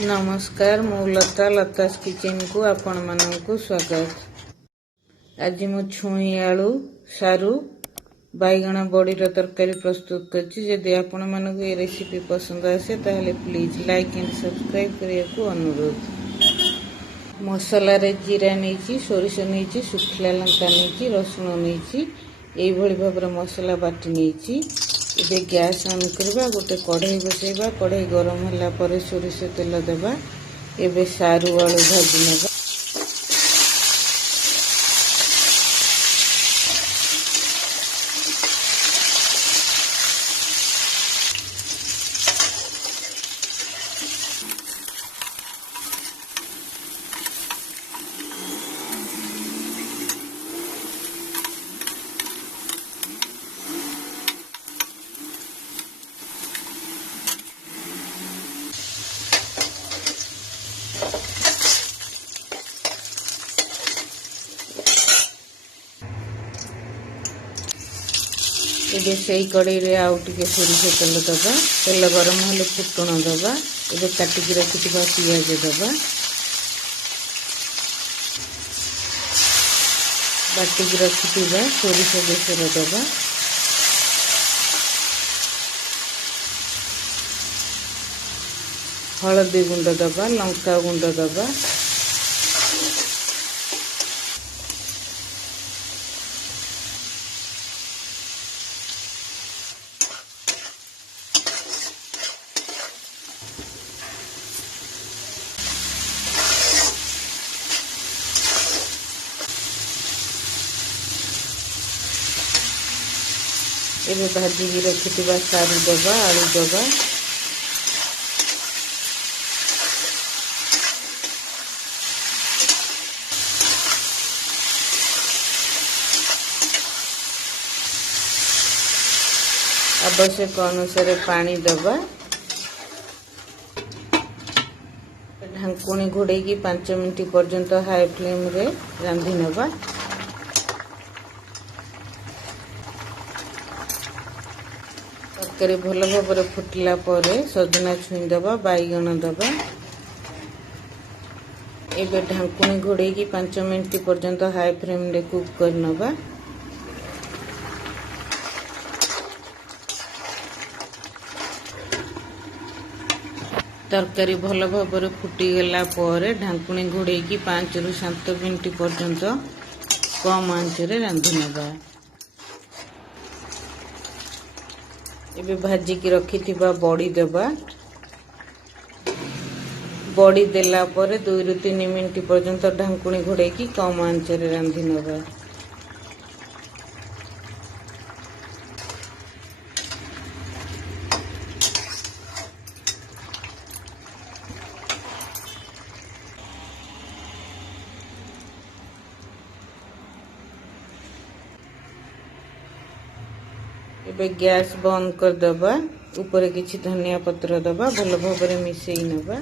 नमस्कार मु लता लतास किचन को आपण मानक स्वागत। आज मु छुई आलू सारू बैगण बड़ीर तरकारी प्रस्तुत करछि। यदि आपण मानक ये रेसिपी पसंद आसे ताहले प्लीज लाइक एंड सब्सक्राइब करिया को अनुरोध। मसला रे जीरा नेछि, सोरिष नेछि, सुखिला लंका नेछि, रसुण नेछि, एई भली भाबरे मसला बाटी नेछि। इबे गैस ऑन करबा, गोटे कढ़ाई बसैबा, कढ़ाई गरम होला परे सोरिष तेल देबा। एबे सारू आलू भाजी नेबा। एबे सेई कढ़ाई रे आउ टिके सोरिष तेल दबा। तेल गरम होले फुटण दबा। एबे काटिकी रखिथिबा पियाज दबा। बाटिकी रखिथिबा सोरिष बेसर दबा। हळदी गुंड दबा, लंका गुंड दबा। एबे भाजी रखिथिबा सारू दबा, आलू दबा। आवश्यक अनुसार पानी दबा। ढांकुणी घोड़े 5 मिनट पर्यंत हाई फ्लेम रे रांधि नबा। तरकारी भल भाव फुटला परे सजना छुई दबा, बैगण दबा। एबे ढांकुणी घोड़े 5 मिनट पर्यंत हाई फ्लेम रे कुक कर नबा। तरकारी भल भाव फुटी गला परे ढांकुणी घोड़े 5 रु 7 मिनट पर्यंत कम आंच रे रांधि नबा। एबे भाजी की रखिथिबा बड़ी देबा। बड़ी देला परे 2 रु 3 मिनट पर्यंत ढांकुणी घोड़े कम आंच रे रांधि नबा। एबे गैस बंद कर दबा। ऊपर किछि धनिया पत्र दबा। भल भाबरे मिसई नबा।